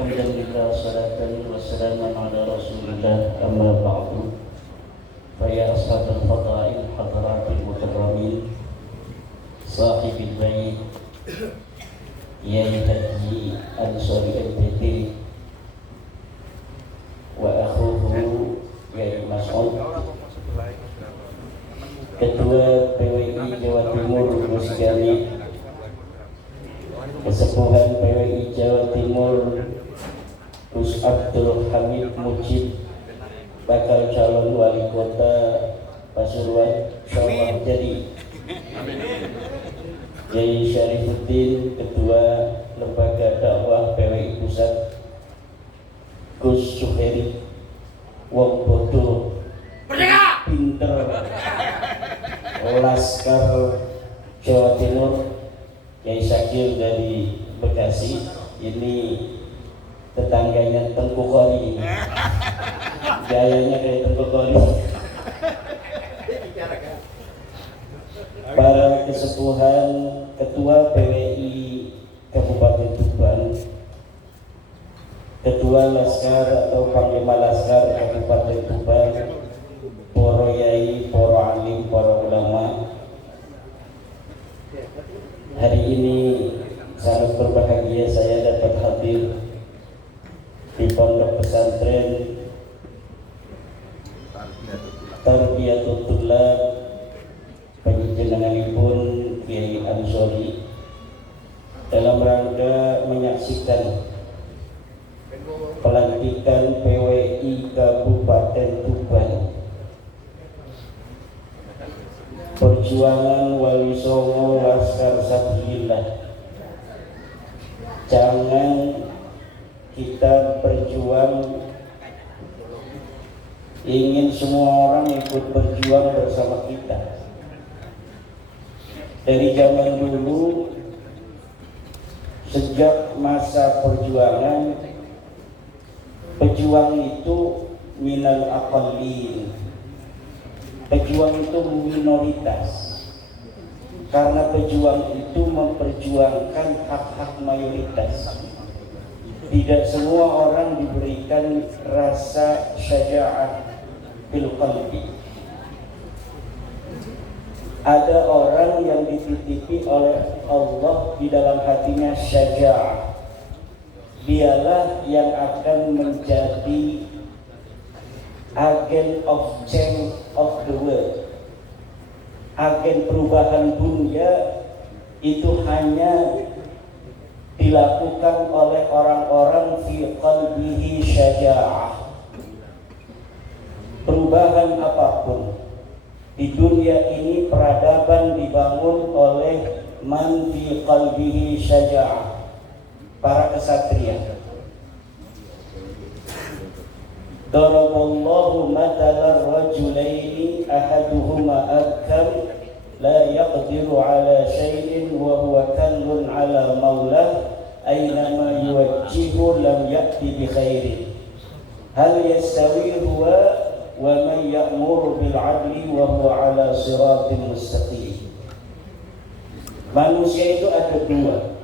Alhamdulillah salatan wa salaman ala rasulillah amma ba'du. Faya ashabal fadail hadaratil mukarramin sahibil bait Yai Haji Ansori MPT wa akhuhu Yai Mas'ud, Ketua PWI Jawa Timur Musyami, Kesepuhan PWI Jawa Timur Gus Abdul Hamid Mujib, bakal calon wali kota Pasuruan insyaallah jadi. Yai Syarifuddin, Ketua Lembaga Dakwah PWI Pusat, Gus Suheri, wong bodoh pinter Laskar Jawa Timur, Yai Syakir dari Bekasi, ini tetangganya Tengku Kori, gayanya kayak Tengku Kori. Para kesepuhan, Ketua PWI Kabupaten Tuban, Ketua Laskar atau Panglima Laskar Kabupaten Tuban, para yai, para alim, para ulama, hari ini sangat berbahagia saya dapat hadir di Pondok Pesantren Tarbiyatul Thullab panjenenganipun Kiai Ansori dalam rangka menyaksikan pelantikan PWI Kabupaten Tuban, perjuangan Wali Songo Laskar Sabilillah. Jangan kita berjuang ingin semua orang ikut berjuang bersama kita. Dari zaman dulu, sejak masa perjuangan, pejuang itu minal aqallin, pejuang itu minoritas, karena pejuang itu memperjuangkan hak-hak mayoritas. Tidak semua orang diberikan rasa syaja'ah bil qalbi. Ada orang yang dititipi oleh Allah di dalam hatinya syaja'ah. Dialah yang akan menjadi agen of change of the world. Agen perubahan dunia itu hanya dilakukan oleh orang-orang fi qalbihi syaja'ah. Perubahan apapun di dunia ini, peradaban dibangun oleh man fi qalbihi syaja'ah, para kesatria. Daraballahu mathalan rajulaini ahaduhuma akam la yaqdiru ala syai'in wa huwa kallun ala maulah aynama yuwajjihu lam ya'ti bi khairin hal yastawi huwa wa man ya'muru bil 'adli wa huwa 'ala siratin mustaqim. Manusia itu ada dua.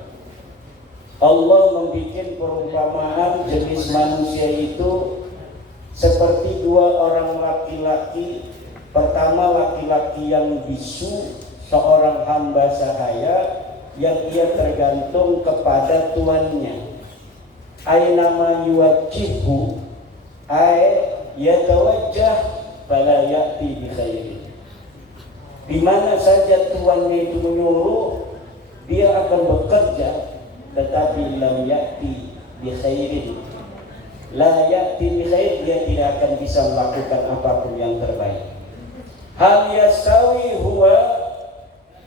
Allah membuat perumpamaan jenis manusia itu seperti dua orang laki-laki. Pertama, laki-laki yang bisu, seorang hamba sahaya yang ia tergantung kepada tuannya. Aynama yuwajjihu ay yatawajjah fala ya'ti bi khairin. Di mana saja tuannya itu menyuruh, dia akan bekerja, tetapi lam ya'ti bi khairin. La ya'ti bi khair, dia tidak akan bisa melakukan apapun yang terbaik. Hal yastawi huwa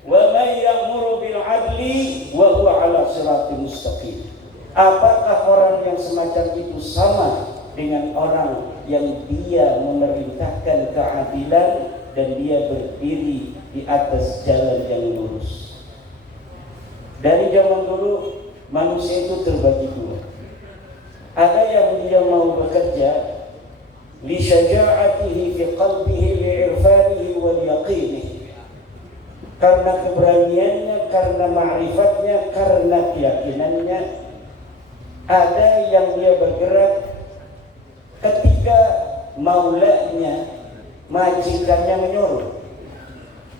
wa man ya'muru bil 'adli wa huwa 'ala siratin mustaqim. Apakah orang yang semacam itu sama dengan orang yang dia memerintahkan keadilan dan dia berdiri di atas jalan yang lurus? Dari zaman dulu manusia itu terbagi dua. Ada yang dia mau bekerja li syaja'atihi fi qalbihi li irfanihi wal yaqinihi, karena keberaniannya, karena ma'rifatnya, karena keyakinannya. Ada yang dia bergerak ketika maulanya, majikannya menyuruh.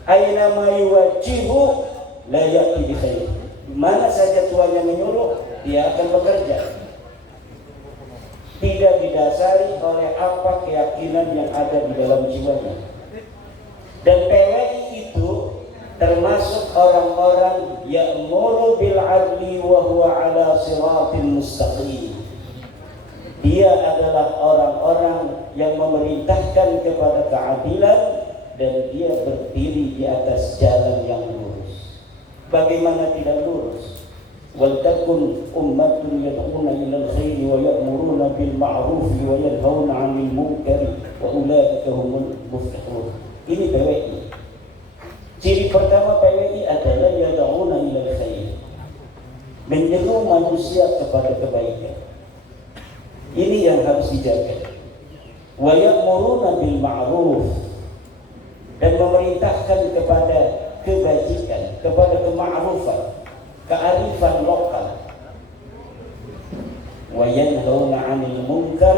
Aina ma yuwajjihu la yaqdi bi khair. Mana saja tuannya menyuruh, dia akan bekerja. Tidak didasari oleh apa keyakinan yang ada di dalam jiwanya. Dan PWI itu termasuk orang-orang ya'muru bil 'adli wa huwa 'ala siratin mustaqim. Dia adalah orang-orang yang memerintahkan kepada keadilan dan dia berdiri di atas jalan yang lurus. Bagaimana tidak lurus? Wal takun ummatun yad'una ilal khairi wa ya'muruna bil ma'ruf wa yanhauna 'anil munkari wa ulaika humul muflihun. Ini PWI. Ciri pertama PWI adalah yad'una ilal khair, menyeru manusia kepada kebaikan. Ini yang harus dijaga. Wa ya'muruna bil ma'ruf, dan memerintahkan kepada kebajikan, kepada kema'rufan, kearifan lokal. Wa yanhauna 'anil munkar,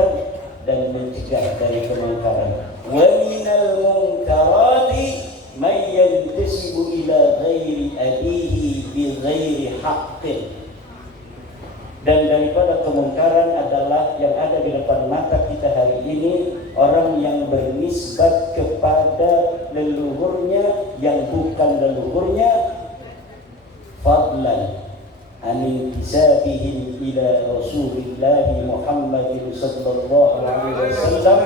dan mencegah dari kemungkaran. Wa minal munkarati may yantasibu ila ghairi abihi bi ghairi haqqin. Dan daripada kemungkaran adalah yang ada di depan mata kita hari ini, orang yang bernisbat kepada leluhurnya yang bukan leluhurnya, fadlan an intisabihim ila Rasulillah Muhammadin sallallahu alaihi wasallam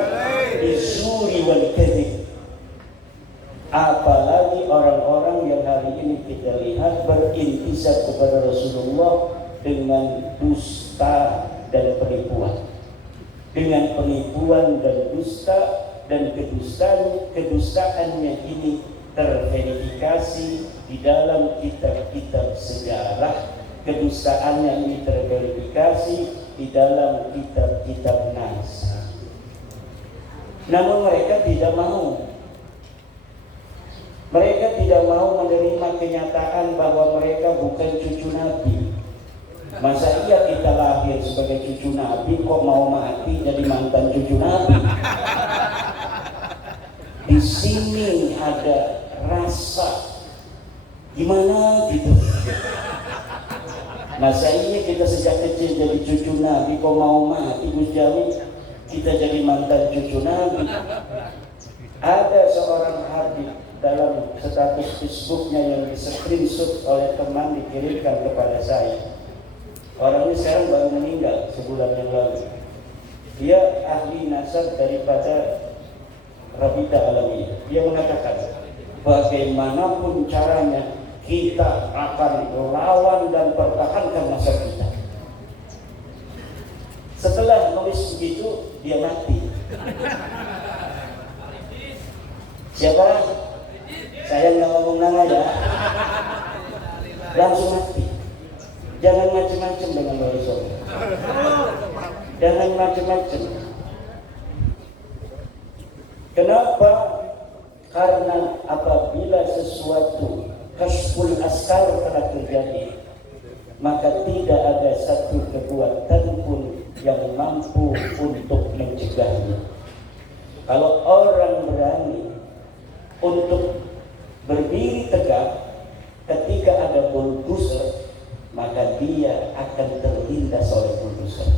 bisuri wal kadhib. Apalagi orang-orang yang hari ini kita lihat berintisab kepada Rasulullah dengan dusta dan penipuan, dengan penipuan dan dusta, dan kedustaannya ini terverifikasi di dalam kitab-kitab sejarah, kedustaannya ini terverifikasi di dalam kitab-kitab nas. Namun mereka tidak mau. Mereka tidak mau menerima kenyataan bahwa mereka bukan cucu Nabi. Masa iya kita lahir sebagai cucu Nabi kok mau mati jadi mantan cucu Nabi? Di sini ada rasa gimana gitu. Masa iya kita sejak kecil jadi cucu Nabi kok mau mati Gus Jami kita jadi mantan cucu Nabi? Ada seorang hadis dalam status Facebooknya yang di-screenshot oleh teman dikirimkan kepada saya. Orang ini sekarang baru meninggal sebulan yang lalu. Dia ahli nasab daripada Rabita Alawiyah. Dia mengatakan bagaimanapun caranya kita akan lawan dan pertahankan nasab kita. Setelah nulis begitu dia mati. Siapa? Saya nggak ngomong nama ya. Langsung mati. Jangan macam-macam dengan Rasul. Jangan macam-macam. Kenapa? Karena apabila sesuatu kashful askar telah terjadi, maka tidak ada satu kekuatan pun yang mampu untuk mencegahnya. Kalau orang berani untuk berdiri tegak ketika ada bulldozer, maka dia akan terlindas oleh bulldozer.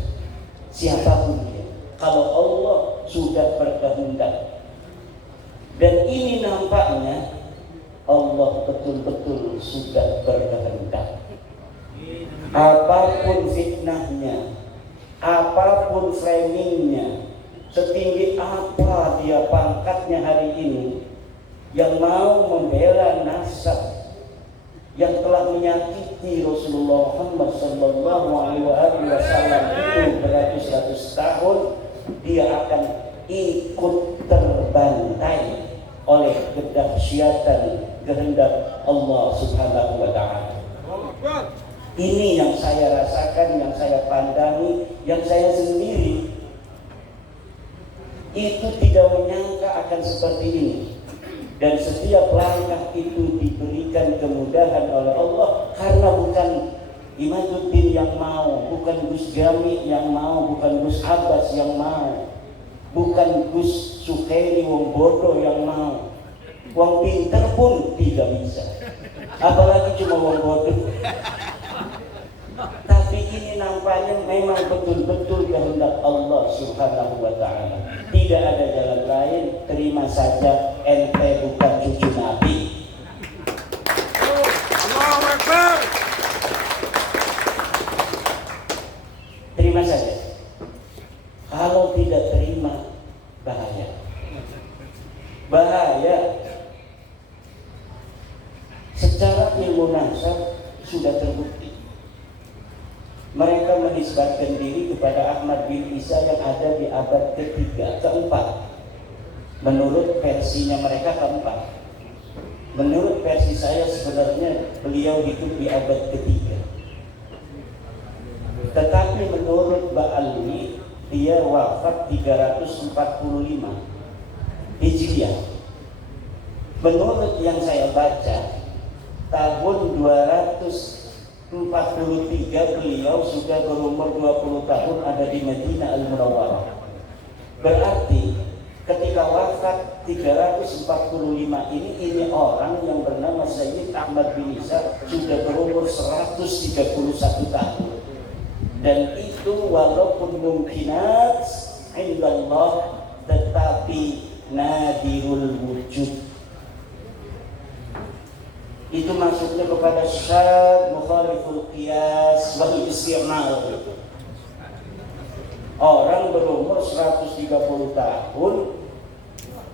Siapapun dia. Kalau Allah sudah berkehendak, dan ini nampaknya Allah betul-betul sudah berkehendak. Apapun fitnahnya, apapun framingnya, setinggi apa dia pangkatnya hari ini, yang mau membela nasab yang telah menyakiti Rasulullah Muhammad sallallahu alaihi wasallam itu beratus-ratus tahun, dia akan ikut terbantai oleh kedahsyatan kehendak Allah Subhanahu wa taala. Ini yang saya rasakan, yang saya pandangi, yang saya sendiri itu tidak menyangka akan seperti ini. Dan setiap langkah itu diberikan kemudahan oleh Allah, karena bukan Imaduddin yang mau, bukan bukan Gus Jami yang mau, bukan Gus Abbas yang mau, bukan Gus Sukairi wong bodoh yang mau, wong pinter pun tidak bisa, apalagi cuma wong bodoh. Tapi ini nampaknya memang betul-betul kehendak Allah Subhanahu wa ta'ala. Tidak ada jalan lain, terima saja ente bukan cucu Nabi. Allahu Akbar. Terima saja. Kalau tidak terima, bahaya. Bahaya. Secara ilmu nasab sudah terbukti. Mereka menisbatkan diri kepada Ahmad bin Isa yang ada di abad ketiga, keempat. Menurut versinya mereka keempat. Menurut versi saya sebenarnya beliau hidup di abad ketiga. Tetapi menurut Ba'alwi dia wafat 345 Hijriah. Menurut yang saya baca tahun 243 beliau sudah berumur 20 tahun ada di Madinah Al-Munawwarah. Berarti ketika wafat 345 ini orang yang bernama Sayyid Ahmad bin Isa sudah berumur 131 tahun. Dan itu walaupun mungkinat indallah tetapi nadirul wujud. Itu maksudnya kepada syad mukhaliful qiyas wal isti'mal. Orang berumur 130 tahun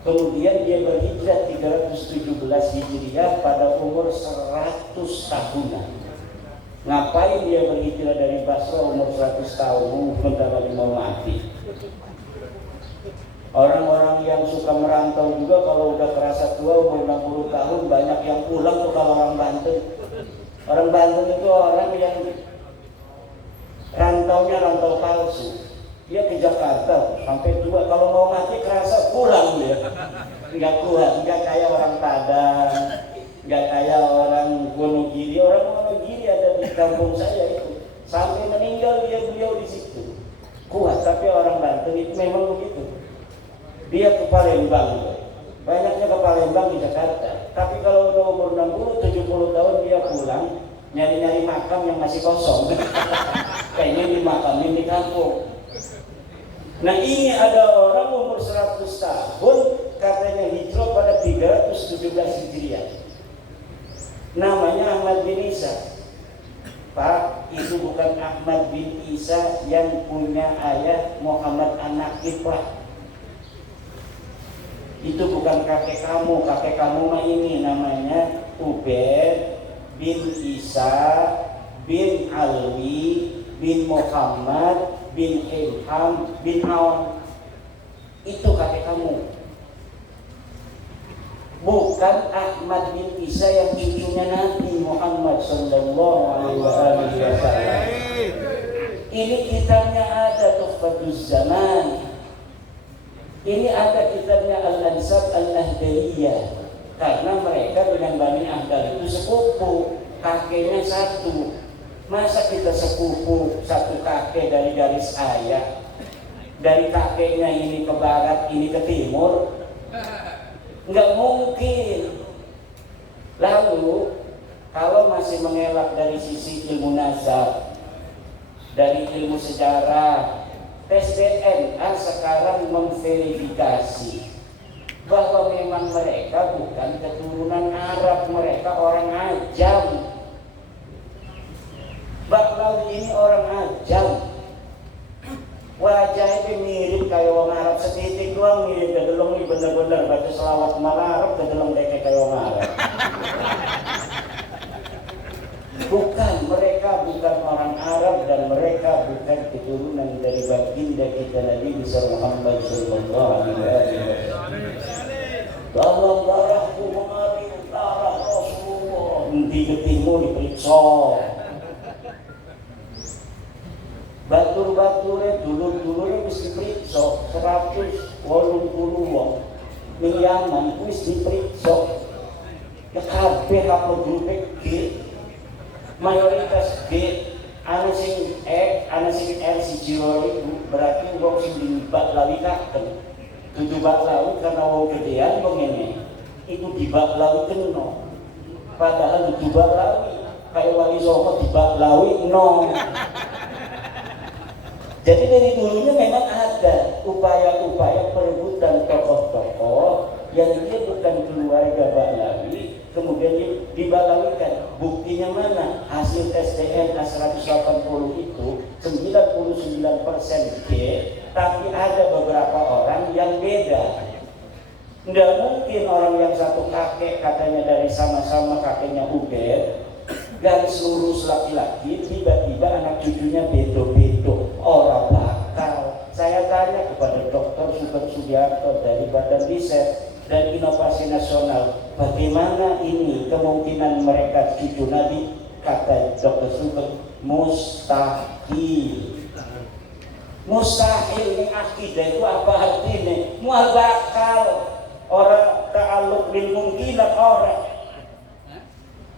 kemudian dia berhijrah 317 Hijriah pada umur 100 tahunan. Ngapain dia berhijrah dari Basra umur 100 tahun bentar lagi mau mati? Orang-orang yang suka merantau juga kalau udah kerasa tua umur 60 tahun banyak yang pulang tuh kalau orang Banten. Orang Banten itu orang yang rantaunya rantau palsu. Dia ke Jakarta sampai tua, kalau mau mati kerasa pulang dia. Enggak kuat, enggak kayak orang Padang, enggak kayak orang Wonogiri. Orang Wonogiri ada di kampung saya itu. Sampai meninggal beliau di situ. Kuat, tapi orang Banten itu memang begitu. Dia ke Palembang, banyaknya ke Palembang di Jakarta. Tapi kalau udah umur 60-70 tahun dia pulang, nyari-nyari makam yang masih kosong. Kayaknya dimakamin di kampung. Nah ini ada orang umur 100 tahun, katanya hijrah pada 317 Hijriah. Namanya Ahmad bin Isa. Pak, itu bukan Ahmad bin Isa yang punya ayah Muhammad An-Naqib, Pak. Itu bukan kakek kamu mah ini namanya Ubaid bin Isa bin Alwi bin Muhammad bin Ilham bin Awan. Itu kakek kamu. Bukan Ahmad bin Isa yang cucunya Nabi Muhammad sallallahu alaihi wasallam. Ini kitabnya ada Tuhfatuz Zaman. Ini ada kitabnya Al-Ansab Al-Ahdaliyah. Karena mereka dengan Bani Ahdal itu sepupu, kakeknya satu. Masa kita sepupu satu kakek dari garis ayah? Dari kakeknya ini ke barat, ini ke timur? Enggak mungkin. Lalu kalau masih mengelak dari sisi ilmu nasab, dari ilmu sejarah, tes DNA sekarang memverifikasi bahwa memang mereka bukan keturunan Arab, mereka orang Ajam. Baklawi ini orang Ajam. Wajahnya mirip kayak orang Arab setitik doang, mirip kedelong ini bener-bener baca selawat malah Arab kedelong kayak orang Arab. Bukan, mereka bukan orang Arab dan mereka bukan keturunan dari baginda kita Nabi besar Muhammad sallallahu alaihi wasallam. Dalam darahku mengalir darah Rasulullah. Di timur diperiksa. Batur-baturnya dulu-dulunya mesti diperiksa 180 wong. Yaman wis diperiksa. Ya kabeh apa grupe G. Mayoritas G, anu sing anak sing si Jiro itu berarti wong sing dibak lawi kaken. Dudu bak lawi karena wong gedean mengene. Itu dibak lawi keno. Padahal dudu bak lawi kayak Wali Songo dibak lawi no. Jadi dari dulunya memang ada upaya-upaya perebutan tokoh-tokoh yang dia bukan keluarga Baklawi, kemudian dibalawikan. Buktinya mana? Hasil tes DNA 180 itu 99% G, tapi ada beberapa orang yang beda. Nggak mungkin orang yang satu kakek katanya dari sama-sama kakeknya Ubed, garis lurus laki-laki, tiba-tiba anak cucunya bedo-bedo. Orang bakal. Saya tanya kepada Dr. Sugeng Sugiarto dari Badan Riset dan Inovasi Nasional, bagaimana ini kemungkinan mereka cucu Nabi? Kata Dr. Sugeng, mustahil. Mustahil ini akidah itu apa artinya? Mual bakal. Orang ta'aluk bil mungkinat orang.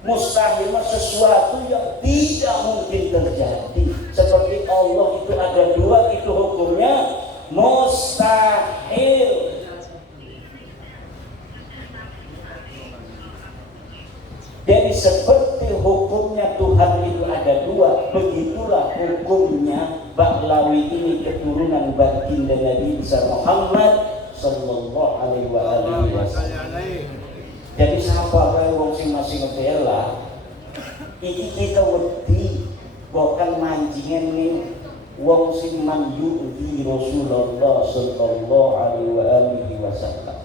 Mustahil sesuatu yang tidak mungkin terjadi. Seperti Allah itu ada dua, itu hukumnya mustahil. Jadi seperti hukumnya Tuhan itu ada dua, begitulah hukumnya Baklawi ini keturunan baginda Nabi Muhammad sallallahu alaihi wasallam. Jadi siapa kaya wong sing masih ngebela, iki kita wedi bukan mancingan nih wong sing manju di Rasulullah sallallahu alaihi wasallam.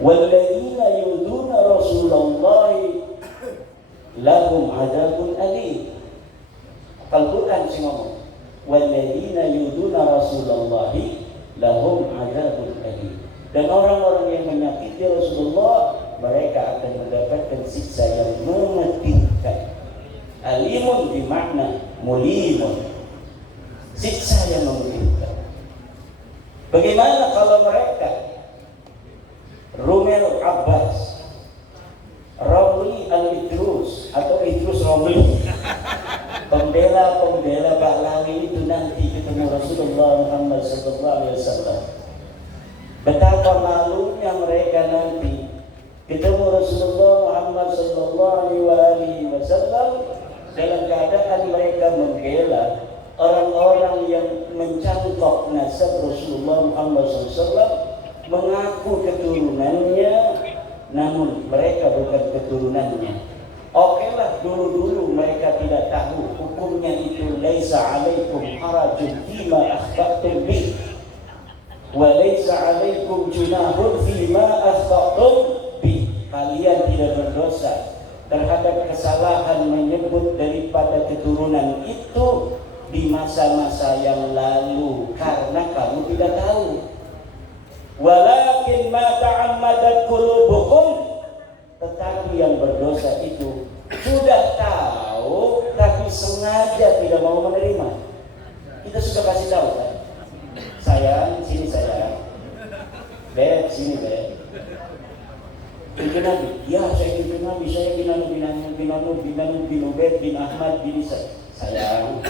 Walladzina yuduna Rasulullah lahum adzabun alim. Al-Qur'an sing ngomong, walladzina yuduna Rasulullah lahum adzabun alim. Dan orang-orang yang menyakiti Rasulullah, mereka akan mendapatkan siksa yang memedihkan. Alimun bermakna mulimun, siksa yang memedihkan. Bagaimana kalau mereka Rumel Abbas, Romli Al-Idrus atau Idrus Romli, pembela Baklawi itu nanti ketemu Rasulullah Muhammad SAW. Betapa malunya mereka nanti ketemu Rasulullah Muhammad SAW dalam keadaan mereka membela orang-orang yang mencangkok nasab Rasulullah Muhammad SAW, mengaku keturunannya, namun mereka bukan keturunannya. Oke lah, dulu mereka tidak tahu hukumnya itu laisa alaikum harajun fima akhtatum bih walaysa alaikum junahun fima akhtatum bih. Kalian tidak berdosa terhadap kesalahan menyebut daripada keturunan itu di masa-masa yang lalu karena kamu tidak tahu. Walakin ma ta'ammadat qulubukum, tetapi yang berdosa itu sudah tahu tapi sengaja tidak mau menerima. Kita sudah kasih tahu kan? Sayang, sini sayang. Beb, sini beb. Bin Nabi, ya saya bin Nabi, saya bin Ubed bin Ahmad bin Isa. Sayang,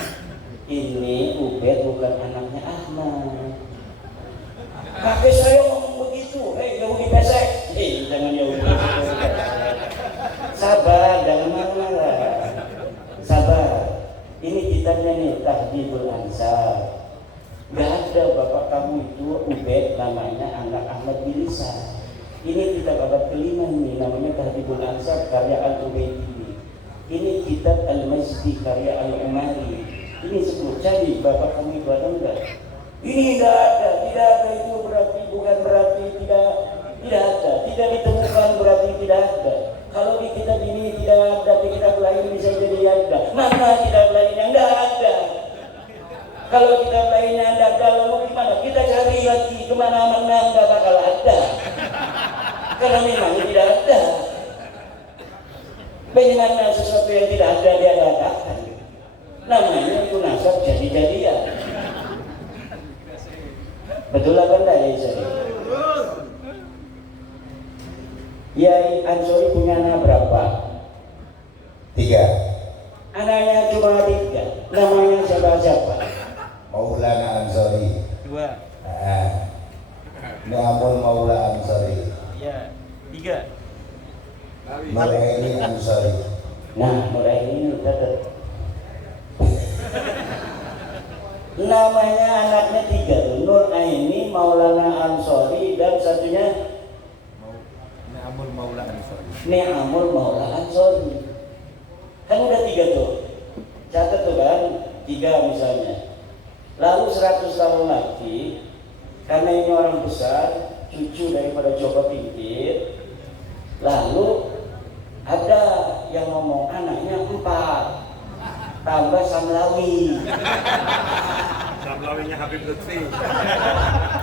ini Ubed bukan anaknya Ahmad. Kakek saya ngomong begitu, Yahudi pesek. Jangan Yahudi pesek. Sabar, jangan marah. Sabar. Ini kitabnya nih, Tahdibul Ansar. Gak ada bapak kamu itu Ubed namanya anak Ahmad bin Isa. Ini kitab abad kelima nih, namanya Tahdibul Ansar karya Al-Ubaidi. Ini kitab Al-Masdi karya Al-Umari. Ini sebut cari bapak kamu itu ada enggak? Ini tidak ada itu bukan berarti tidak ada, tidak ditemukan berarti tidak ada. Kalau di kitab ini tidak ada, di kitab lain bisa jadi ada. Mana kitab lainnya tidak ada? Kalau kitab lainnya ada, kalau gimana? Kita cari lagi kemana-mana tidak bakal ada. Karena memang tidak ada. Bagaimana sesuatu yang tidak ada dia adakan? Namanya itu nasab jadi-jadian. Betul apa enggak ya Isa? Yai Ansori punya anak berapa? 3. Anaknya cuma 3. Namanya siapa siapa? Maulana Ansori. 2. Muhammad Maula Ansori. Ya. 3. Nuraini Ansori. Nah, Nuraini catat. Namanya anaknya 3 tuh, Nuraini, Maulana Ansori, dan satunya Ni'amul Maula Ansori. Ni'amul Maula Ansori. Kan udah 3 tuh. Catat tuh kan, 3 misalnya. Lalu 100 tahun lagi, karena ini orang besar, cucu daripada Joko Tingkir, lalu ada yang ngomong anaknya 4 tambah Samlawi. Samlawinya Habib Lutfi.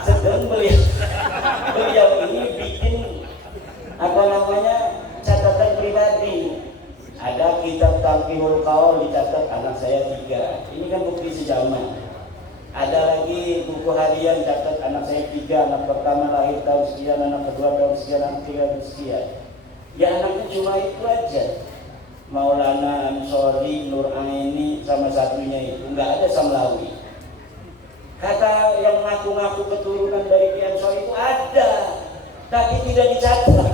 Sedang beliau ini bikin catatan pribadi. Ada kitab Tangkihul Qaul, dicatat anak saya 3. Ini kan bukti sejaman. Ada lagi buku harian, catat anak saya 3, anak pertama lahir tahun sekian, anak kedua tahun sekian, anak ketiga tahun sekian. Ya anaknya cuma itu aja. Maulana Ansori, Nuraini, sama satunya itu, nggak ada Samlawi. Kata yang ngaku-ngaku keturunan dari Ki Ansori itu ada, tapi tidak dicatat.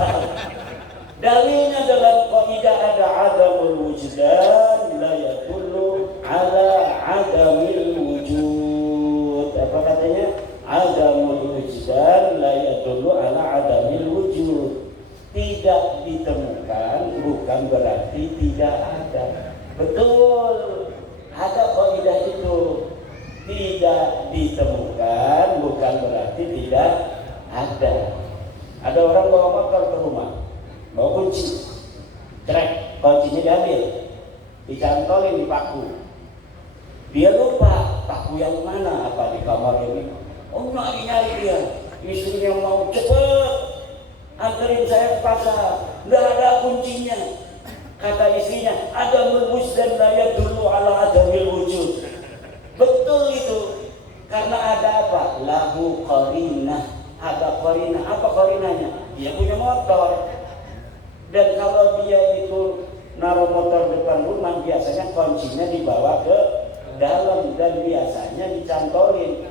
Dalilnya dalam qaidah ada adamul wujdan la yadullu ala adamil wujud. Apa katanya? Adamul wujdan la yadullu ala adamil wujud. Tidak ditemukan bukan berarti tidak ada. Betul, ada qaidah itu. Tidak ditemukan bukan berarti tidak ada. Ada orang bawa motor ke rumah, bawa kunci, krek, kuncinya diambil, dicantolin di paku. Dia lupa paku yang mana, apa di kamar ini. Oh, nyari dia, istrinya mau cepet anterin saya ke pasar, nggak ada kuncinya. Kata istrinya, ada mulwus dan layak dulu ala adamil wujud. Betul itu, karena ada apa? Lahu qarinah, ada qarinah. Apa qarinahnya? Dia punya motor. Dan kalau dia itu naruh motor depan rumah, biasanya kuncinya dibawa ke dalam dan biasanya dicantolin.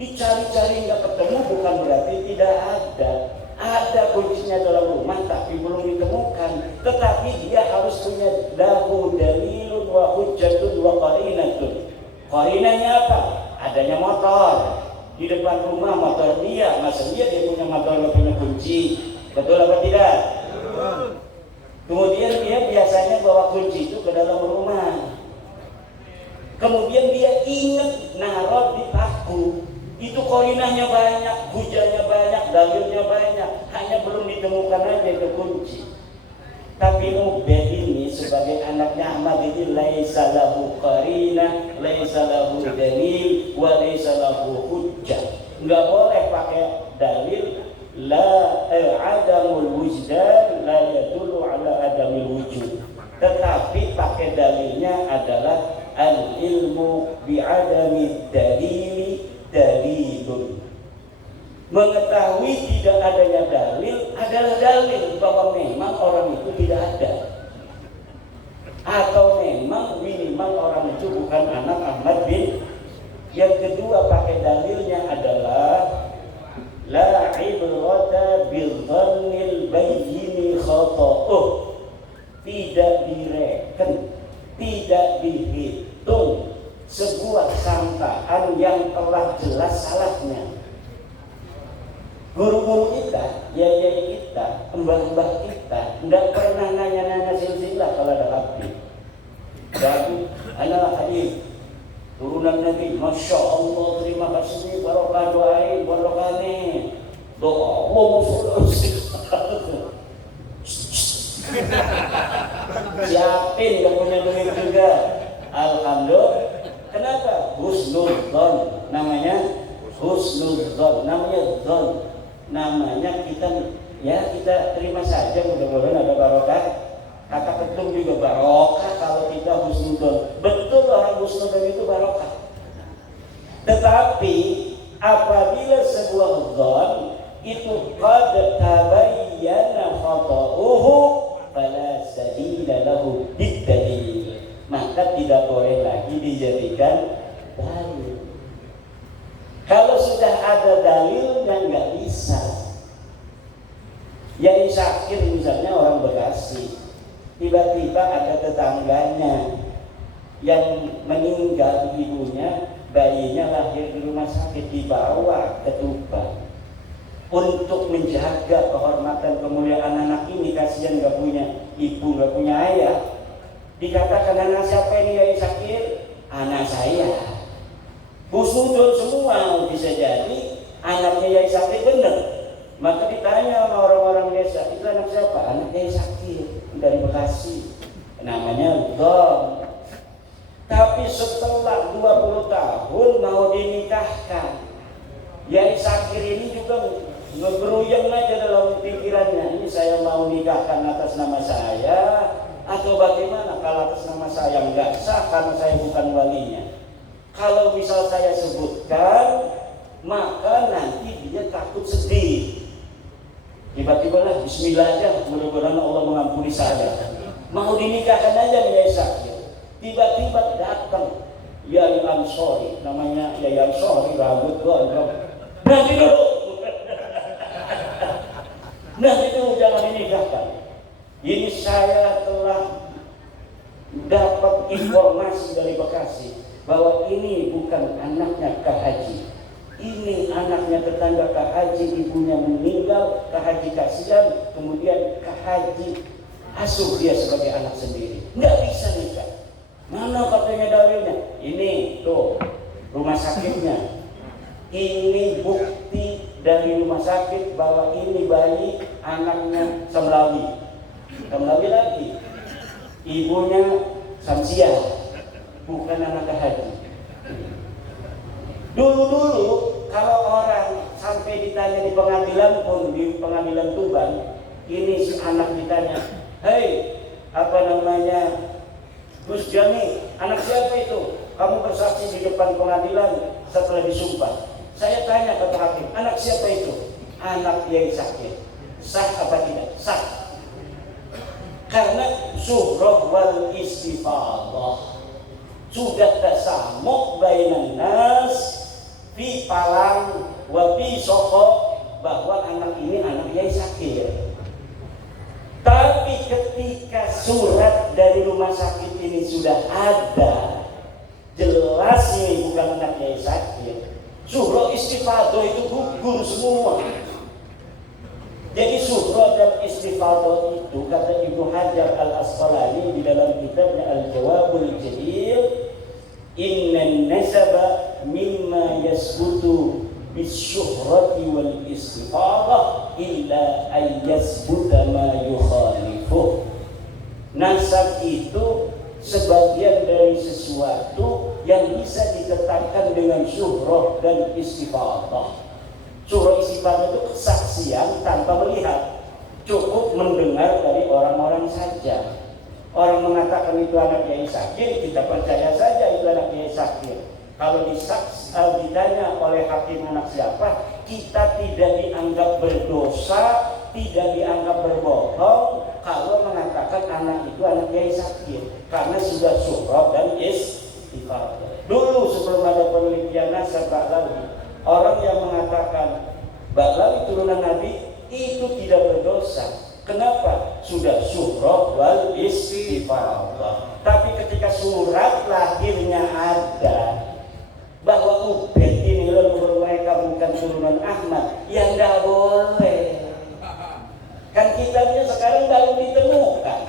Dicari-cari nggak ketemu bukan berarti tidak ada. Ada kuncinya dalam rumah tapi belum ditemukan. Tetapi dia harus punya lahu dalilun wa hujjatun wa qarinatun. Qarinahnya apa? Adanya motor di depan rumah, motor dia. Masa dia punya motor nggak punya kunci? Betul apa tidak? Betul. Kemudian dia biasanya bawa kunci itu ke dalam rumah. Kemudian dia ingat naruh di paku. Itu qarinahnya banyak, hujahnya banyak, dalilnya banyak, hanya belum ditemukan aja ke kunci. Tapi Ubed ini sebagai anaknya Ahmad ini laisa lahu qarinah, laisa lahu dalil, wa laisa lahu hujjah. Enggak boleh pakai dalil la adamul wujdan la yadullu ala adamil wujud. Tetapi pakai dalilnya adalah al ilmu bi adami dalili dalilun. Mengetahui tidak adanya dalil adalah dalil bahwa memang orang itu tidak ada, atau memang minimal orang itu bukan anak Ahmad bin. Yang kedua pakai dalilnya adalah la ibrata bil dhannil bayyini khata'uh. Tidak direken, tidak dihitung sebuah sangkaan yang telah jelas salahnya. Guru-guru kita, yaya kita, mbah-mbah kita tidak pernah nanya-nanya silsilah kalau ada abdi. Jadi, anak hadir turunan Nabi, Masya Allah, terima kasih, barokah doain, barokah nih doa Allah siapin yang punya duit juga. Alhamdulillah. Kenapa? Husnudzon, namanya husnudzon, namanya dzon. Namanya kita terima saja, mudah-mudahan ada barokah. Kata ketum juga barokah kalau kita husnudzon. Betul, orang husnudzon itu barokah. Tetapi apabila sebuah dzon itu qad tabayyana khata'uhu fala sabila lahu bid-dalil, maka tidak boleh lagi dijadikan dalil. Kalau sudah ada dalilnya nggak bisa. Yai Syakir misalnya orang Bekasi, tiba-tiba ada tetangganya yang meninggal ibunya, bayinya lahir di rumah sakit, dibawa ke Tuban untuk menjaga kehormatan kemuliaan anak ini. Kasihan nggak punya ibu, nggak punya ayah. Dikatakan anak siapa ini Yai Syakir? Anak saya. Husnudon semua, bisa jadi anaknya Yai Syakir benar. Maka ditanya sama orang-orang desa, itu anak siapa? Anak Yai Syakir dari Bekasi, namanya Dom. Tapi setelah 20 tahun mau dinikahkan, Yai Syakir ini juga ngegeruyang aja dalam pikirannya, ini saya mau nikahkan atas nama saya atau bagaimana? Kalau atas nama saya nggak sah karena saya bukan walinya. Kalau misal saya sebutkan, maka nanti dia takut sedih. Tiba-tiba lah bismillah aja, mudah-mudahan Allah mengampuni saya. Mau dinikahkan aja dengan Yai Syakir. Tiba-tiba datang Yai Ansori, namanya Yai Ansori, rambut gondrong. Nanti dulu. Nanti dulu jangan dinikahkan. Ini saya telah dapat informasi dari Bekasi bahwa ini bukan anaknya Kak Haji. Ini anaknya tetangga Kak Haji, ibunya meninggal, Kak Haji kasihan, kemudian Kak Haji asuh dia sebagai anak sendiri. Nggak bisa nikah. Mana katanya dalilnya? Ini tuh rumah sakitnya. Ini bukti dari rumah sakit bahwa ini bayi anaknya Samlawi. Samlawi lagi. Ibunya Samsiah, bukan anak Kak Haji. Dulu kalau orang sampai ditanya di pengadilan pun, di pengadilan Tuban, ini si anak ditanya, hei, apa namanya, Gus Jami, anak siapa itu? Kamu bersaksi di depan pengadilan setelah disumpah. Saya tanya ke hakim, anak siapa itu? Anak Yai Syakir. Sah apa tidak? Sah. Karena surah wal istifadah sudah tasamuk bainan nas fi palang wa fi soko, bahwa anak ini anak Yai Syakir. Tapi ketika surat dari rumah sakit ini sudah ada, jelas ini bukan anak Yai Syakir, surah istifadah itu gugur semua. Jadi surah dan istifadah itu, kata Ibnu Hajar Al-Asqalani di dalam kitabnya Al-Jawabul Jadil, innan nasaba mimma yasbutu bisyuhrati wal istifadah illa ay yasbuta ma yukhalifuh. Nasab itu sebagian dari sesuatu yang bisa ditetapkan dengan syuhrah dan istifadah. Syuhrah istifadah itu kesaksian tanpa melihat, cukup mendengar dari orang-orang saja. Orang mengatakan itu anak Yai Syakir, kita percaya saja itu anak Yai Syakir. Kalau ditanya oleh hakim anak siapa, kita tidak dianggap berdosa, tidak dianggap berbohong kalau mengatakan anak itu anak Yai Syakir, karena sudah syuhrah dan istifadah. Dulu sebelum ada penelitian nasab Ba'lawi, orang yang mengatakan Ba'lawi turunan Nabi itu tidak berdosa. Kenapa? Sudah syuhrah wal istifadah. Tapi ketika surat lahirnya ada bahwa Ubed ini leluhur mereka bukan turunan Ahmad, ya nggak boleh. Kan kitabnya sekarang baru ditemukan.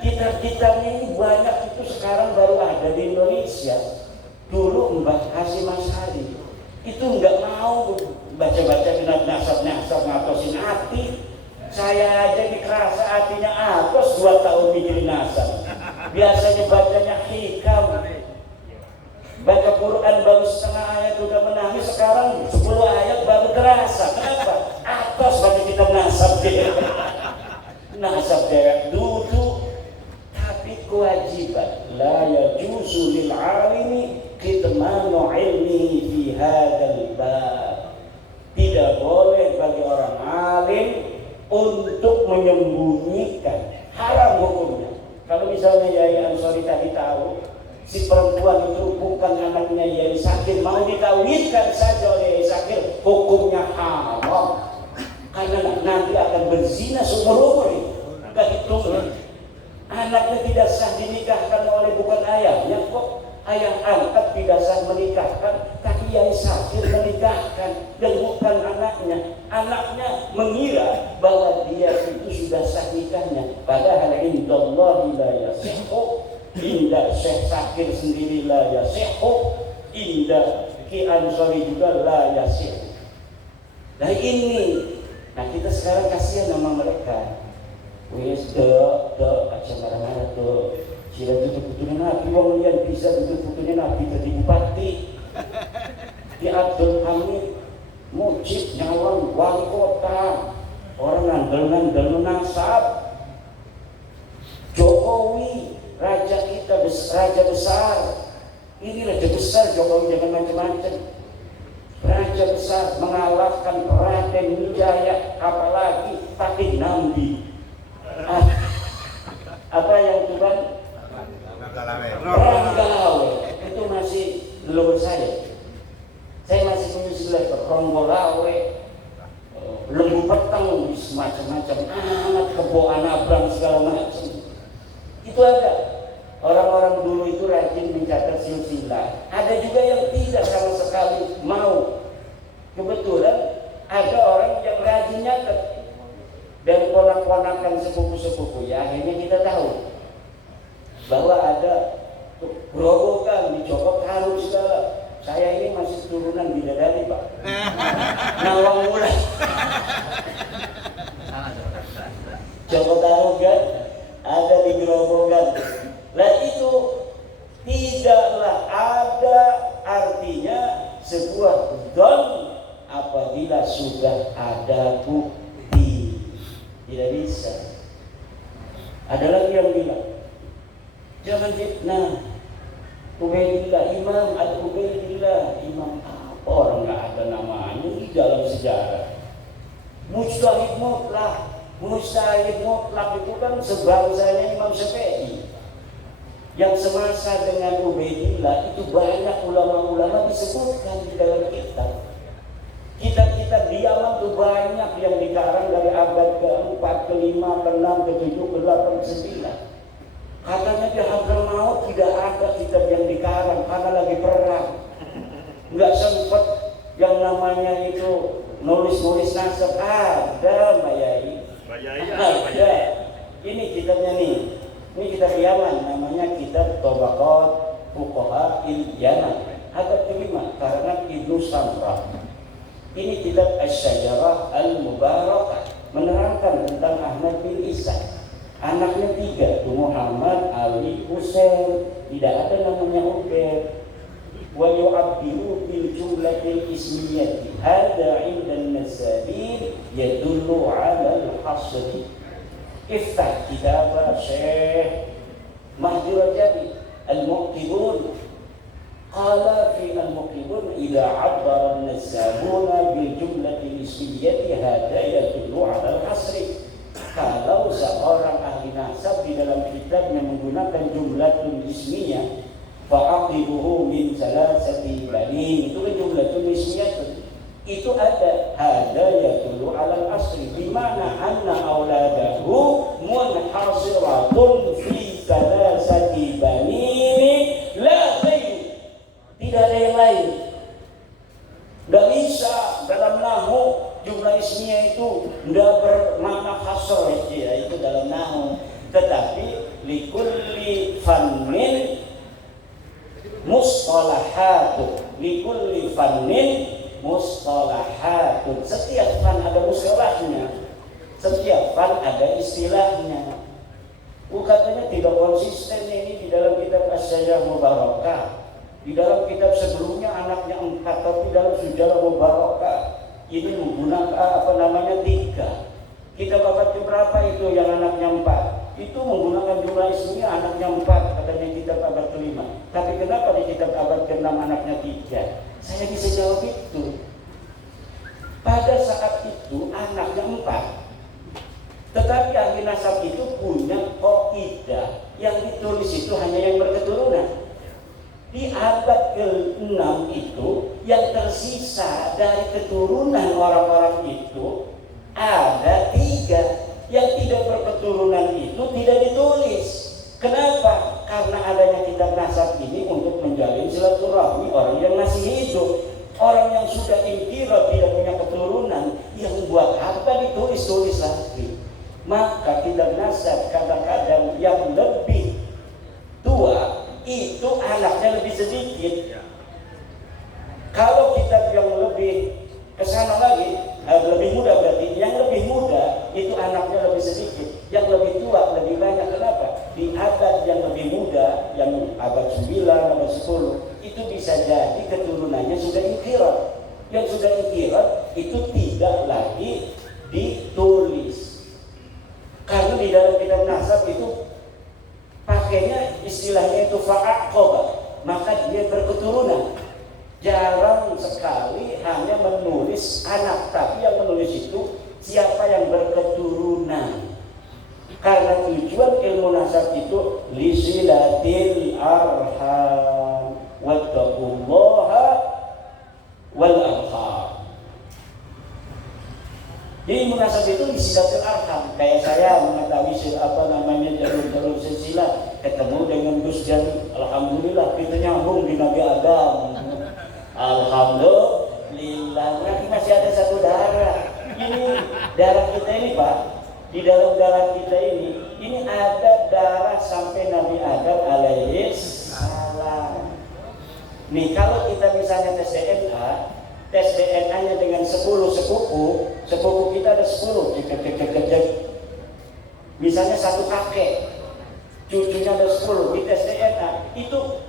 Kitab-kitabnya ini banyak, itu sekarang baru ada di Indonesia. Dulu Mbah Hasyim Asy'ari itu nggak mau baca-baca nasab-nasab ngatosin hati. Saya aja dikerasa hatinya atos 2 tahun bikin nasab. Biasanya bacanya hikam, baca Quran baru setengah ayat udah menangis, sekarang 10 ayat baru terasa. Kenapa? Atos baca kitab nasab dia. Nasab derek duduk. Tapi kewajiban la yajuzu lil alimi kitmanu ilmihi fi hadzal bab. Tidak boleh bagi orang alim untuk menyembunyikan, haram hukumnya. Kalau misalnya Yai Ansori tadi tahu si perempuan itu bukan anaknya Yai Sakir, mau dikawinkan saja oleh Yai Sakir, hukumnya haram. Karena nanti akan berzina seumur umur itu. Gak hitung. Anaknya tidak sah dinikahkan oleh bukan ayahnya kok. Ayah angkat tidak sah menikahkan, tapi Yai Sakir menikahkan dan bukan anaknya. Anaknya mengira bahwa dia itu sudah sah nikahnya. Padahal indallahi la yasihhu. Indah Syekh Sakir sendiri la yasihhu. Indah Ki Ansori juga la yasihhu. Nah ini, nah kita sekarang kasihan sama mereka. Wes aja marah-marah tuh. Sila tutup fotonya Nabi, wong lian bisa tutup fotonya Nabi jadi bupati. Di Abdul Hamid, Mujib Nyawang, wali kota, orang ngandel nasab. Jokowi, raja kita, raja besar. Ini raja besar Jokowi, jangan macam-macam. Raja besar mengalahkan Raden Wijaya, apalagi pakai Nambi. Apa yang Tuhan? Ronggolawe itu masih leluhur saya. Saya masih punya istilah Ronggolawe, lembu peteng, macam-macam, anak kebo anabrang segala macam. Itu ada. Orang-orang dulu itu rajin mencatat silsilah. Ada juga yang tidak sama sekali mau. Kebetulan ada orang yang rajin nyatet. Dan ponak-ponakan sepupu-sepupu ya, akhirnya kita tahu bahwa ada gerobokan dicopot karung segala. Saya ini masih turunan bidadari Pak. Nawang Wulan. Copot karung kan ada di gerobokan. Nah itu tidaklah ada artinya sebuah don apabila sudah ada bukti. Tidak bisa. Ada lagi yang bilang, jangan fitnah. Ubaidillah imam, ada Ubaidillah imam apa orang nggak ada namanya di dalam sejarah. Mujtahid mutlak itu kan sebangsanya Imam Syafi'i. Yang semasa dengan Ubaidillah itu banyak ulama-ulama disebutkan di dalam kitab. Kitab-kitab di Yaman itu banyak yang dikarang dari abad ke-4, ke-5, ke-6, ke-7, ke-8, ke-9. Katanya di Hadramaut tidak ada kitab yang dikarang karena lagi perang. Nggak sempat yang namanya itu nulis-nulis nasab. Ada Mbak Yai. Ada. Ini kitabnya nih. Ini kitab Yaman, namanya kitab Tabaqat Fuqaha Yaman. Ada kelima karena Ibnu Samrah. Ini kitab Asy-Syajarah Al-Mubarakah menerangkan tentang Ahmad bin Isa. Anaknya 3, Muhammad, Ali, Husain. Tidak ada namanya Ubaid. Wa yu'abbiru bil jumlatil ismiyati. Hada 'inda an-nasabil yadullu 'ala al-hasr. Iftah kitab Syekh Mahdi Rajabi Al-Muqtibun. Qala fi al-muqibun idza 'abbara an-nasabuna bil jumlati ismiyati hada yadullu 'ala al-hasri. Kalau seorang ahli nasab di dalam kitabnya menggunakan jumlatul ismiyah fa'aqibuhu min salasati banin, itu kan jumlatul ismiyah itu ada hada yadullu 'ala al-asri di mana anna auladahu munhasiratun fi salasati banin la tidak ada yang lain. Tidak bisa dalam nahwu jumlah ismiyah itu tidak bermakna hasr ya, itu dalam nahwu. Tetapi likulli fannin mustalahatun, likulli fannin mustalahatun. Setiap fan ada mustalahnya, setiap fan ada istilahnya. Katanya tidak konsisten ini di dalam kitab Asy-Syajarah Mubarakah. Di dalam kitab sebelumnya anaknya 4, tapi dalam Syajarah Mubarakah ini menggunakan 3. Kitab abad berapa itu yang anaknya 4? Itu menggunakan jumlah ismiyah anaknya 4, katanya kitab abad ke-5. Tapi kenapa di kitab abad ke-6 anaknya 3? Saya bisa jawab itu. Pada saat itu anaknya 4. Tetapi ahli nasab itu punya kaidah yang ditulis itu hanya yang berketurunan. Di abad ke-6 itu yang tersisa dari keturunan orang-orang itu ada 3. Yang tidak berketurunan itu tidak ditulis. Kenapa? Karena adanya kitab nasab ini untuk menjalin silaturahmi orang yang masih hidup. Orang yang sudah inqirad tidak punya keturunan, yang buat apa ditulis-tulis lagi? Maka kitab nasab kadang-kadang yang lebih tua itu anaknya lebih sedikit. Kalau kitab yang lebih kesana lagi, lebih muda berarti, yang lebih muda itu anaknya lebih sedikit, yang lebih tua lebih banyak. Kenapa? Di abad yang lebih muda, yang abad 9, abad 10, itu bisa jadi keturunannya sudah inqirad. Yang sudah inqirad itu tidak lagi ditulis. Karena di dalam kitab nasab itu pakainya istilahnya itu fa'aqaba, maka dia berketurunan. Jarang sekali hanya menulis anak, tapi yang menulis itu siapa yang berketurunan. Karena tujuan ilmu nasab itu lisilatil arham wattaqullaha wal arham. Jadi ilmu nasab itu lisilatil arham. Kayak saya mengetahui jalur-jalur silsilah, ketemu dengan Gus Jan, alhamdulillah kita nyambung di Nabi Adam. Alhamdulillah, berarti masih ada satu darah. Ini darah kita ini, Pak. Di dalam darah kita ini ada darah sampai Nabi Adam alaihi salam. Nih, kalau kita misalnya tes DNA-nya dengan 10 sepupu kita ada 10. Misalnya satu kakek, cucunya ada 10, di tes DNA itu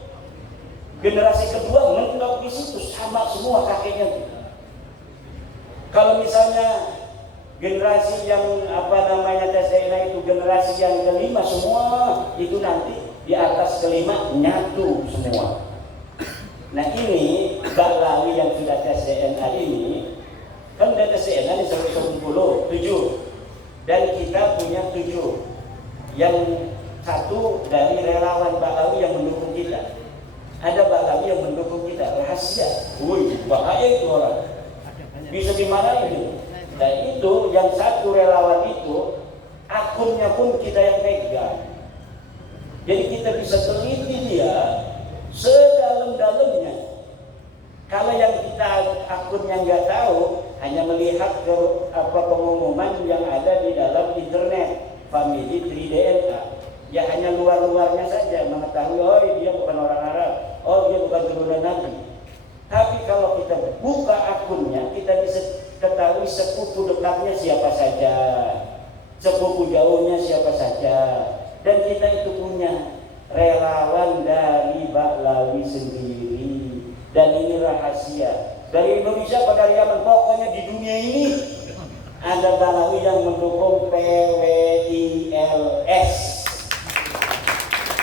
generasi kedua mentok di situ sama semua kakeknya. Kalau misalnya generasi yang tes DNA itu generasi yang kelima semua itu nanti di atas kelima nyatu semua. Nah ini Baklawi yang sudah tes DNA ini kan udah tes DNA ini 110, 7 dan kita punya 7. Yang satu dari relawan Baklawi yang mendukung kita. Ada Baklawi yang mendukung kita, rahasia. Wih, bahaya itu orang. Bisa dimarahin itu. Dan itu yang satu relawan itu akunnya pun kita yang pegang. Jadi kita bisa teliti dia sedalam-dalamnya. Kalau yang kita akunnya nggak tahu, hanya melihat ke pengumuman yang ada di dalam internet, family tree DNA. Ya hanya luar-luarnya saja mengetahui, oh dia bukan orang Arab, oh dia bukan keturunan Nabi. Tapi kalau kita buka akunnya, kita bisa ketahui sepupu dekatnya siapa saja, sepupu jauhnya siapa saja. Dan kita itu punya relawan dari Baklawi sendiri. Dan ini rahasia. Dari Indonesia pada Yaman, pokoknya di dunia ini ada Baklawi yang mendukung PWILS.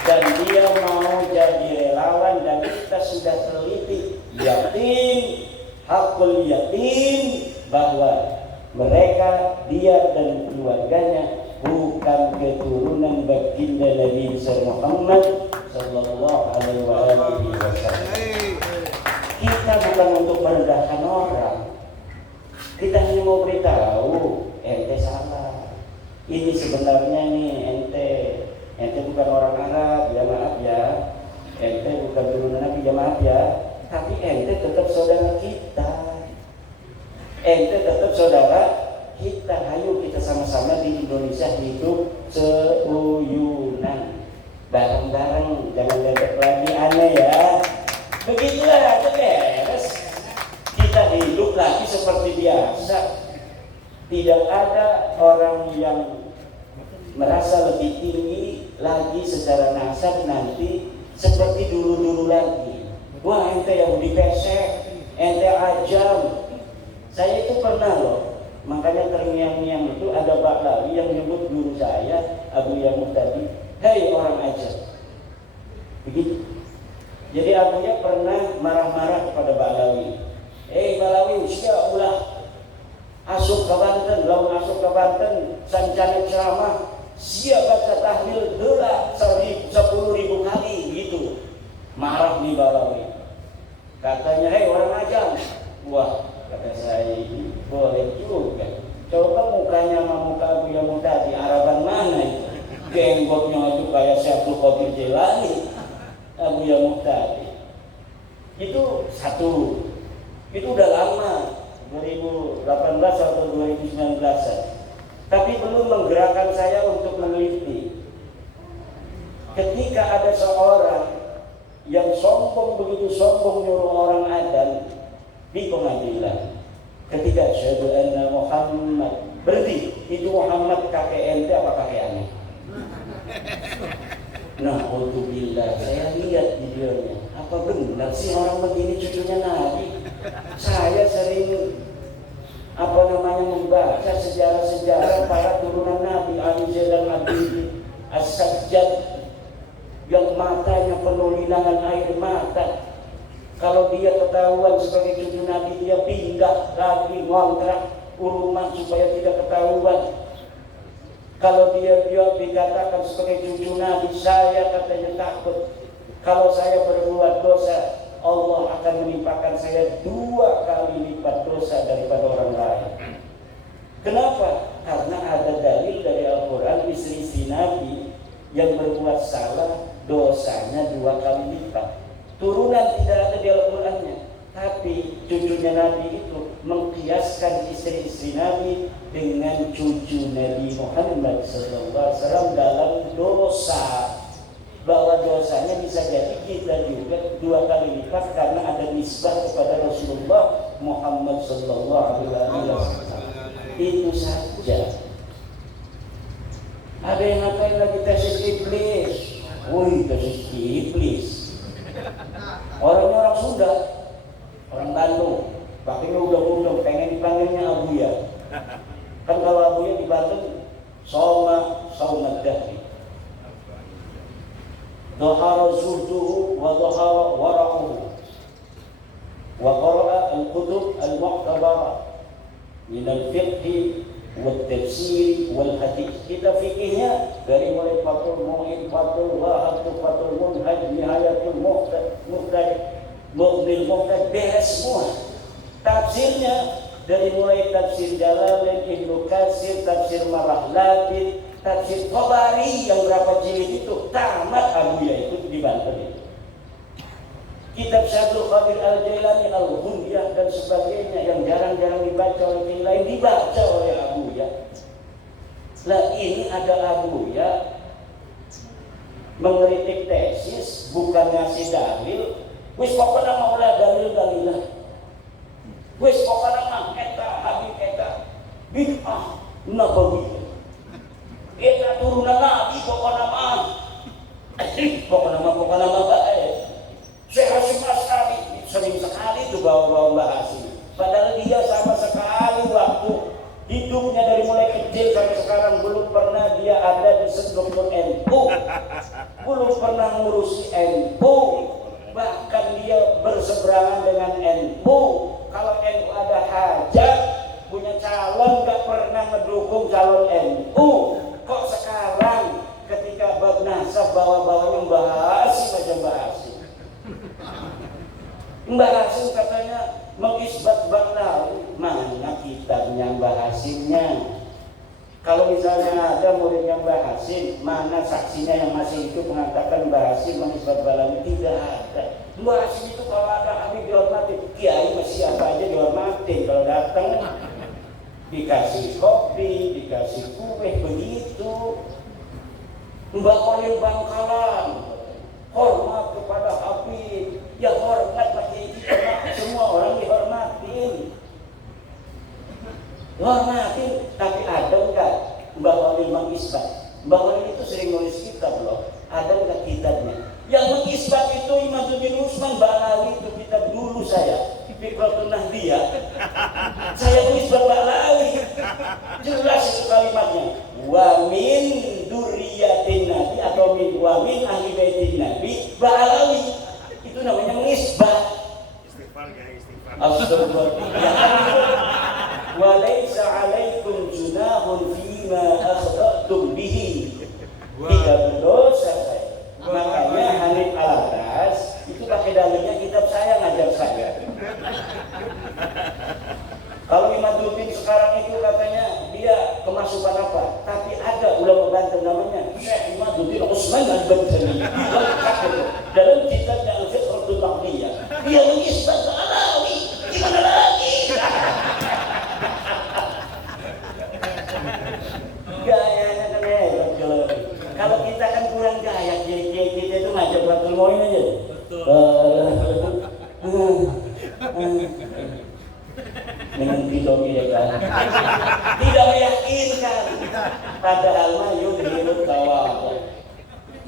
Dan dia mau jadi relawan dan kita sudah teliti yakin, hakul yakin bahwa mereka, dia dan keluarganya bukan keturunan baginda Nabi Muhammad sallallahu alaihi wasallam. Kita bukan untuk merendahkan orang. Kita hanya mau beritahu, ente salah. Ini sebenarnya nih ente bukan orang Arab, ya maaf ya. Ente bukan turunan Nabi, ya maaf ya. Tapi ente tetap saudara kita. Ente tetap saudara kita. Ayo kita sama-sama di Indonesia hidup seuyunan, bareng-bareng, jangan ledek lagi aneh ya. Begitulah aja beres. Kita hidup lagi seperti biasa. Tidak ada orang yang merasa lebih tinggi lagi secara nasab nanti seperti dulu-dulu lagi. Wah ente yang dipesek, ente ajam. Saya itu pernah loh, makanya terngiang-ngiang itu ada Baklawi yang menyebut guru saya Abu Yamud tadi, hei orang ajam. Begitu. Jadi Abunya pernah marah-marah kepada Baklawi. Hei Baklawi, usia ulah asuk ke Banten, lawan asuk ke Banten, sancane ceramah. Siapa baca tahlil gelak 10.000 kali gitu. Marah nih Baklawi. mukanya, hei orang ajam. Wah, kata saya, boleh juga. Coba mukanya sama muka Abu Yamu tadi, Araban mana itu? Jenggotnya itu kayak Syaikhul Qadir Jilani, Abu Yamu tadi. Itu satu. Itu udah lama, 2018 atau 2019. Tapi belum menggerakkan saya untuk meneliti. Ketika ada seorang yang sombong, begitu sombong nyuruh orang adzan di pengadilan. Ketika syahadu anna Muhammad, berhenti, itu Muhammad kakek ente apa kakek aneh? Nah, alhamdulillah, saya lihat videonya. Apa benar sih orang begini cucunya Nabi? Saya sering membaca sejarah-sejarah para turunan Nabi, Ali dan Abi As-Sajjad, yang matanya penuh linangan air mata. Kalau dia ketahuan sebagai cucu Nabi, dia pindah lagi ngontrak rumah supaya tidak ketahuan. Kalau dia dikatakan sebagai cucu Nabi, saya katanya takut. Kalau saya berbuat dosa, Allah akan menimpakan saya 2 kali lipat dosa daripada orang lain. Kenapa? Karena ada dalil dari Al-Quran, istri-istri Nabi yang berbuat salah, dosanya 2 kali lipat. Turunan tidak ada di Al-Qurannya, tapi cucunya Nabi itu mengkiaskan istri-istri Nabi dengan cucu Nabi Muhammad SAW dalam dosa, bahwa dosanya bisa jadi kita juga 2 kali lipat karena ada nisbah kepada Rasulullah Muhammad SAW. Itu saja. Ada yang ngapain lagi tesis iblis? Woi, tesis iblis. Orangnya orang Sunda, orang Bandung, pakainya udang-udang, pengen dipanggilnya Abuya. Kan kalau Abuya di Bandung, Sauma Dahri. Dhahara zuhduhu wa dhahara wara'uhu wa qara'a al-kutub al-mu'tabara min al-fiqh wal-tafsir wal-hadith. Kita fikihnya dari mulai Fathul Mu'in, Fathul Wahab, Fathul Munhaj, Nihayatul Muhtad, Mughnil Muhtad, beres semua. Tafsirnya dari mulai tafsir Jalalain, Ibnu Katsir, tafsir Marah-Labid, tafsir Tabari yang berapa jilid itu tamat Abuya itu di Banten itu. Kitab Syaikhul Qadir Al-Jailani, Al-Ghunyah dan sebagainya yang jarang-jarang dibaca oleh yang lain dibaca oleh Abuya. Nah, ini ada Abuya mengkritik tesis, bukan ngasih dalil. Wis pokoknya maulah dalil-dalilah. Wis pokoknya mah eta Habib eta bid'ah nabawi. Eta turunan Nabi pokoknya mah. Pokoknya mah baik. Syekh Hasyim Asy'ari sering sekali itu bawa-bawa Mbah Hasyim. Padahal dia sama sekali waktu hidupnya dari mulai kecil sampai sekarang belum pernah dia ada di struktur NU. Belum pernah ngurusi NU. Bahkan dia berseberangan dengan NU. Kalau NU ada hajat, punya calon gak pernah ngedukung calon NU. Kok sekarang ketika bab nasab bawa-bawanya Mbah Hasyim aja Mbah Hasyim. Mbah Hasyim katanya mengisbat Baklawi. Mana kitabnya Mbah Hasyimnya? Kalau misalnya ada muridnya Mbah Hasyim, mana saksinya yang masih hidup mengatakan Mbah Hasyim mengisbat Baklawi? Tidak ada. Mbah Hasyim itu kalau ada Habib dihormati, kiai masih apa aja dihormati. Kalau datang dikasih kopi, dikasih kue, begitu. Mbah Khalil Bangkalan, hormat kepada Habib, ya hormat bagi kita, semua orang dihormatin. Hormatin, tapi ada enggak Mbah Khalil mengisbat? Mbah Khalil itu sering nulis kitab loh, ada enggak kitabnya? Yang mengisbat itu Imaduddin Usman Bahlawi, itu kitab dulu saya Fiqratun Nahdiyah. Saya mengisbat Bahlawi, jelas itu kalimatnya. Wa min dzurriyyatin Nabi atau wa min ahli baitin Nabi Bahlawi. Itu namanya mengisbat. Istighfar guys, istighfar. Astagfirullah. Wa laisa 'alaikum junahun fima akhta'tum bihi. Tidak berdosa saya. Makanya Hanif Al-Atas itu pakai dalilnya kitab saya ngajar saya. Shamsuddin Utsman Al-Badri lengkap itu dalam kitabnya Al-Fiqhul Naqdiyah. Dia mengisbat Alawi, gimana lagi? Gayanya kan hebat kalau kita kan kurang gaya, kita itu ngajak Ratul Moin aja. Dengan bidogi ya kan, tidak meyakinkan. Padahal mah yudhiru tawadu,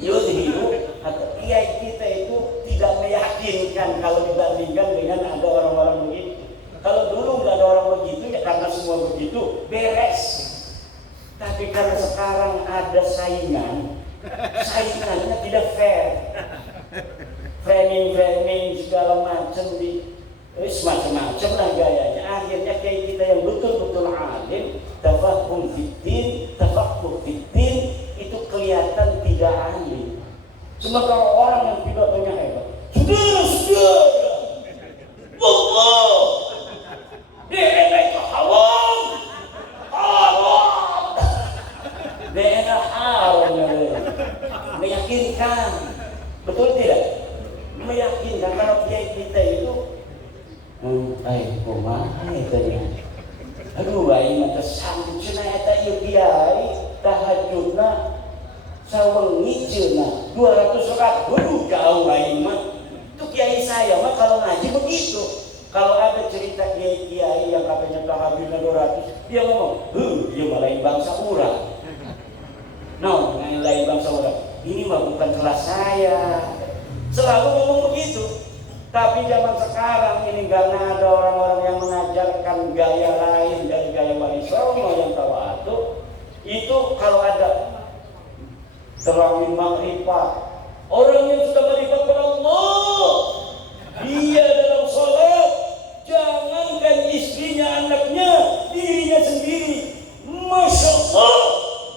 yudhiru atau kiai kita itu tidak meyakinkan kalau dibandingkan dengan ada orang-orang begitu. Kalau dulu nggak ada orang begitu ya karena semua begitu beres. Tapi karena sekarang ada saingannya tidak fair, framing segala macam macam-macam lah gayanya. Akhirnya kayak kita yang betul-betul alim, tafahum fiddin, tafaqquh fiddin, itu kelihatan tidak alim. Sementara orang yang pidatonya hebat, saudara, Allah, DNA itu haram, DNA haram, meyakinkan, betul tidak? Meyakinkan kalau kiai kita itu kumaha eta nya. Aduh aing mah kesambut cenah eta ieu kiai tahajudna sawengi cenah 200 rakaat. Waduh jauh aing mah. Itu kiai saya mah kalau ngaji begitu. Kalau ada cerita kiai yang katanya tahajudna 200, dia ngomong, dia mah lain bangsa urang." No, lain bangsa urang. Ini mah bukan kelas saya. Selalu ngomong begitu. Tapi zaman sekarang ini karena ada orang-orang yang mengajarkan gaya lain dari gaya Wali Songo yang tawadhu, itu kalau ada terangin makrifat, orang yang sudah makrifat kepada Allah, dia dalam sholat, jangankan istrinya, anaknya, dirinya sendiri, Masya Allah,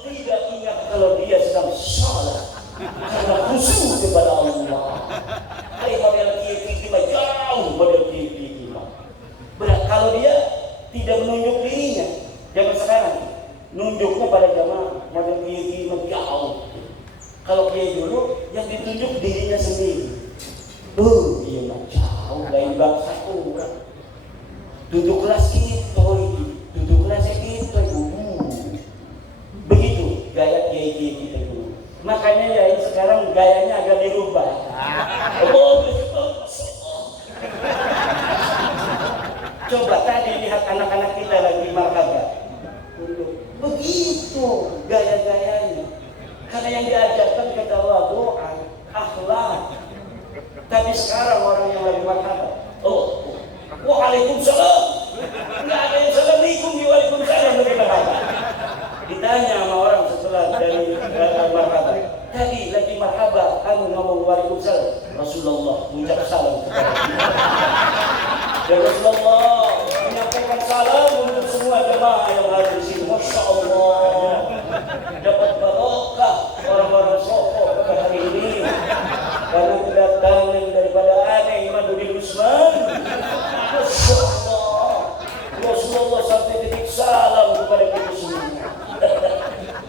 tidak ingat kalau dia sedang sholat karena khusyuk kepada Allah. Hai model kiai mah jauh model kiai mah. Berat kalau dia tidak menunjuk dirinya. Zaman sekarang nunjuknya pada jamaah model kiai mah jauh. Kalau kiai dulu yang ditunjuk dirinya sendiri. Dia mah jauh lain bangsa urang. Duduk kelas kita duduk kelas kita begitu gaya kiai kita dulu. Makanya ya sekarang gayanya agak dirubah. Coba tadi lihat anak-anak kita lagi marhaban. Begitu gaya-gayanya. Karena yang diajarkan ketawaduan, akhlak. Tapi sekarang orang yang lagi marhaban, waalaikumsalam. Enggak ada yang assalamualaikum di waalaikumsalam lebih marhaban. Ditanya sama orang setelah dari marhaban, tadi lagi marhaban, kamu ngomong waalaikumsalam. Rasulullah mengucap salam kepada kita. Dan Rasulullah menyampaikan salam untuk semua jemaah yang hadir di sini. Masya Allah, dapat barokah orang-orang sokok pada hari ini karena kedatangan daripada aneh Imaduddin Utsman. Masya Allah, Rasulullah sampai titik salam kepada kita semua.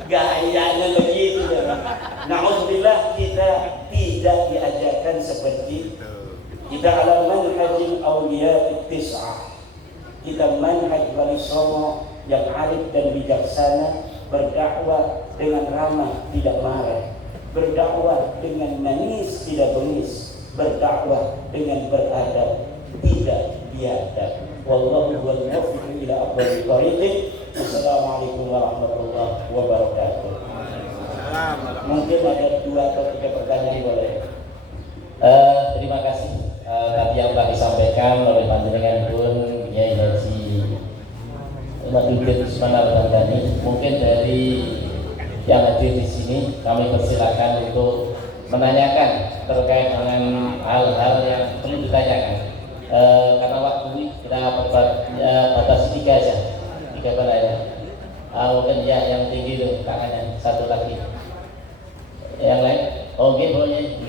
Gayanya begitu ya. Na'udzubillah, kita tidak diajarkan seperti kita ala manhajil awliya tis'ah. Kita manhaj Wali Songo yang arif dan bijaksana, berdakwah dengan ramah tidak marah, berdakwah dengan manis tidak bengis, berdakwah dengan beradab tidak biadab. Wallahu wal muwaffiq ila aqwamit thoriq. Assalamualaikum warahmatullahi wabarakatuh. Mungkin ada 2 atau 3 pertanyaan boleh. Terima kasih tadi yang telah disampaikan oleh panjenengan pun Kiai Haji Imaduddin Utsman Al-Baghdadi. Mungkin dari yang hadir di sini kami persilakan untuk menanyakan terkait dengan hal-hal yang perlu ditanyakan. Karena waktu kita batasi 3 aja, 3 pertanyaan. Mungkin ya yang tinggi itu tangannya, 1 lagi. Yang lain, oke boleh.